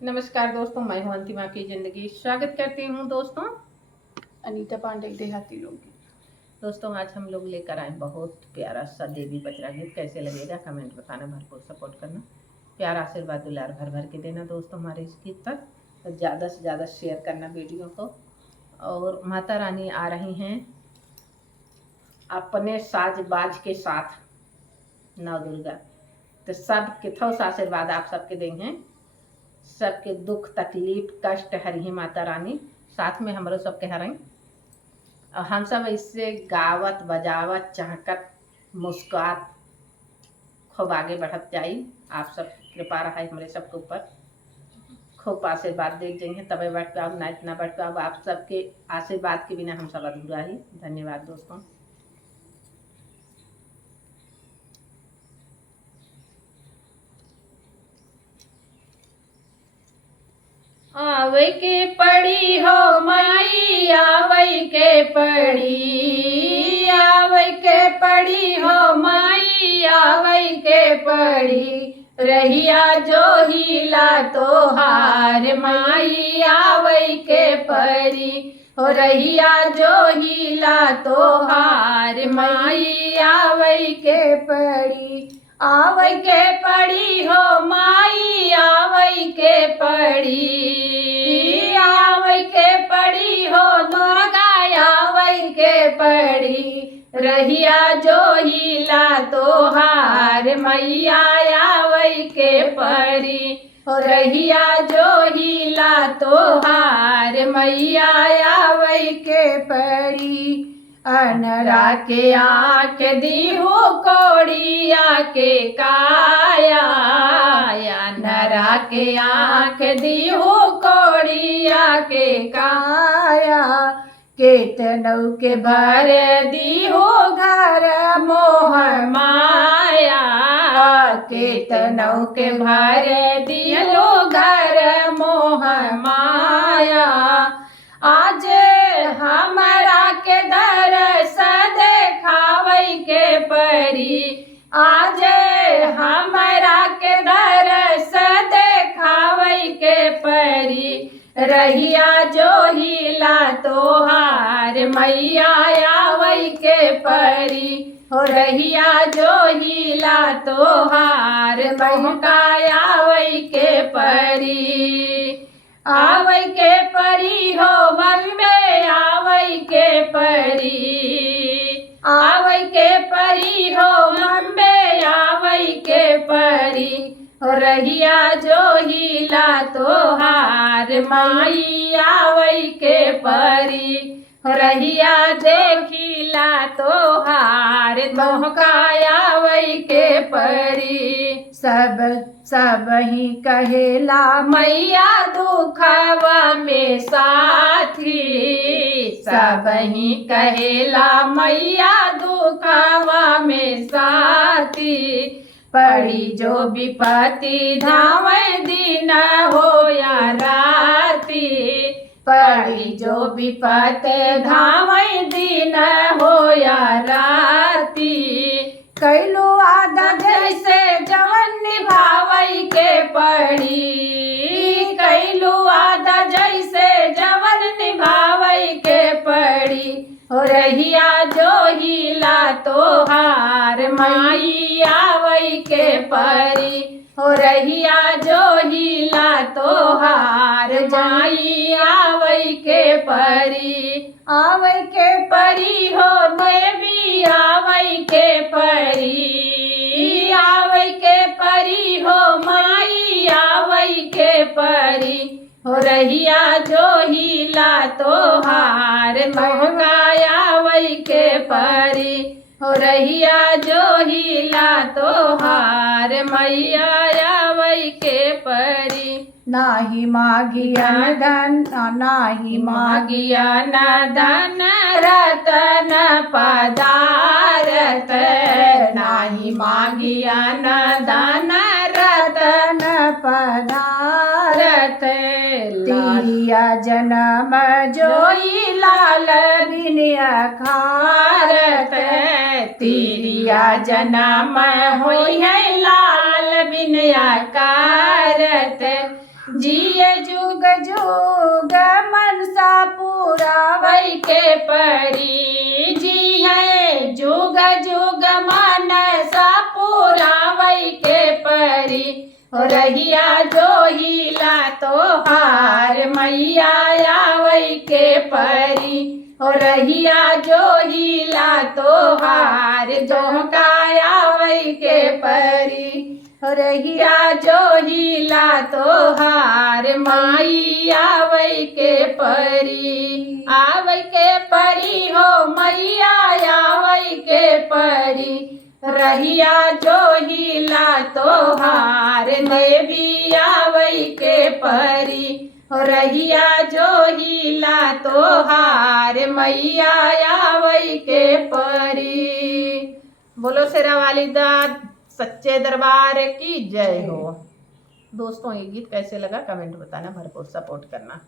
नमस्कार दोस्तों, मैं हूं अंतिमा की ज़िंदगी। स्वागत करती हूं दोस्तों अनीता पांडे देहाती लोग। दोस्तों आज हम लोग लेकर आए बहुत प्यारा सा देवी बजरा गीत। कैसे लगेगा कमेंट बताना, भरपूर सपोर्ट करना, प्यार आशीर्वाद दुलार भर भर के देना दोस्तों हमारे इस गीत पर। तो ज़्यादा से ज़्यादा शेयर करना वीडियो को। और माता रानी आ रही हैं अपने साज बाज के साथ, नौ दुर्गा। तो सब किथोस आशीर्वाद आप सबके देंगे, सबके दुख तकलीफ कष्ट हरी माता रानी, साथ में हमारे सबके हरई। और हम सब इससे गावत बजावत चहकत मुस्कुरात खूब आगे बढ़त जाई। आप सब कृपा रहा है हमारे सबके ऊपर, खूब आशीर्वाद देख जाएंगे तबे बढ़ पाओ, ना इतना बढ़ पाओ। आप सबके आशीर्वाद के बिना हम सब अधूरा ही। धन्यवाद दोस्तों। आवे के पड़ी हो माई, आवे के पड़ी, आवे के पड़ी हो माई, आवे के पड़ी। रहिया जो हिला तो हार माई, आवे के पड़ी। हो रहिया जो हिला तो हार माई, आवे के पड़ी। आवे के पड़ी हो माई, आवे के पड़ी, आवे के पड़ी हो दुर्गा, आवे के पड़ी। रहिया जो हिला तो हार मैया, आवे के पड़ी। हो रहिया जो हिला तो हार मैया, आवे के पड़ी। अनरा के आँख दीहू कोड़िया के काया, अनरा के आँख दीहू कोड़िया के काया। केतनऊ के भर दीहू घर मोह माया, केतनऊ के भर दियो घर मोह माया। आज हमारा के दरस देखावे के परी, आज हमारा के दरस देखावे के परी। रहिया जो हिला तो हार मैया, आवे के परी। हो रहिया जो हिला तो हार महका, आवे के परी। आवे के परी हो बम्बे, आवे के परी, आवे के परी हो बम्बे, आवे के परी। हो रहिया जो हिला तो हार माई, आवे के परी। हो रहिया देखिला तो हार तोहका, आवे के परी। सब ही कहेला मैया दुखवा में साथी, सब ही कहेला मैया दुखवा में साथी। पड़ी जो विपत्ति धावे दिन हो या राती, पड़ी जो विपत्ति धावे दिन हो या राती। कैलो आदा जैसे जवन निभावे के पड़ी, कैलो आदा जैसे जवन निभावे के पड़ी। हो रहिया जो हिला तो हार माई, आवे के परी। हो रहिया जो हिला तो हार माई, आवे के परी। आवे के परी हो देवी, आवे के परी, आवे के परी हो माई, आवे के परी। हो रहिया जो हिला तो हार महका, आवे के परी। हो रहिया जो हिला तो हार मैया, आवे के परी। नाही मागिया धन, नाही मागिया न धन रतन पदारत, नाही मागिया न धन रतन पदारत। तिरिया जन्म जोई लाल बिनिया खारत, तिरिया जन्म होई है लाल बिनिया कारत। जिए जुग जुग मनसा पुरावै के परी। जी है जुग जुग मनसा पुरावै के परी। रहिया जो हिला तोहार मैया आवै के परी। रहिया जो हिला तोहार जोका आवै के परी। रहिया जो हिला तोहार माई आवै के परी। आवै के परी हो मैया आवै के परी। रहिया जो हिला तोहार देवी आवै के परी। रहिया जो हिला तोहार मैया आवै के परी। बोलो शेरा वाली दाद सच्चे दरबार की जय हो। दोस्तों ये गीत कैसे लगा कमेंट बताना, भरपूर सपोर्ट करना।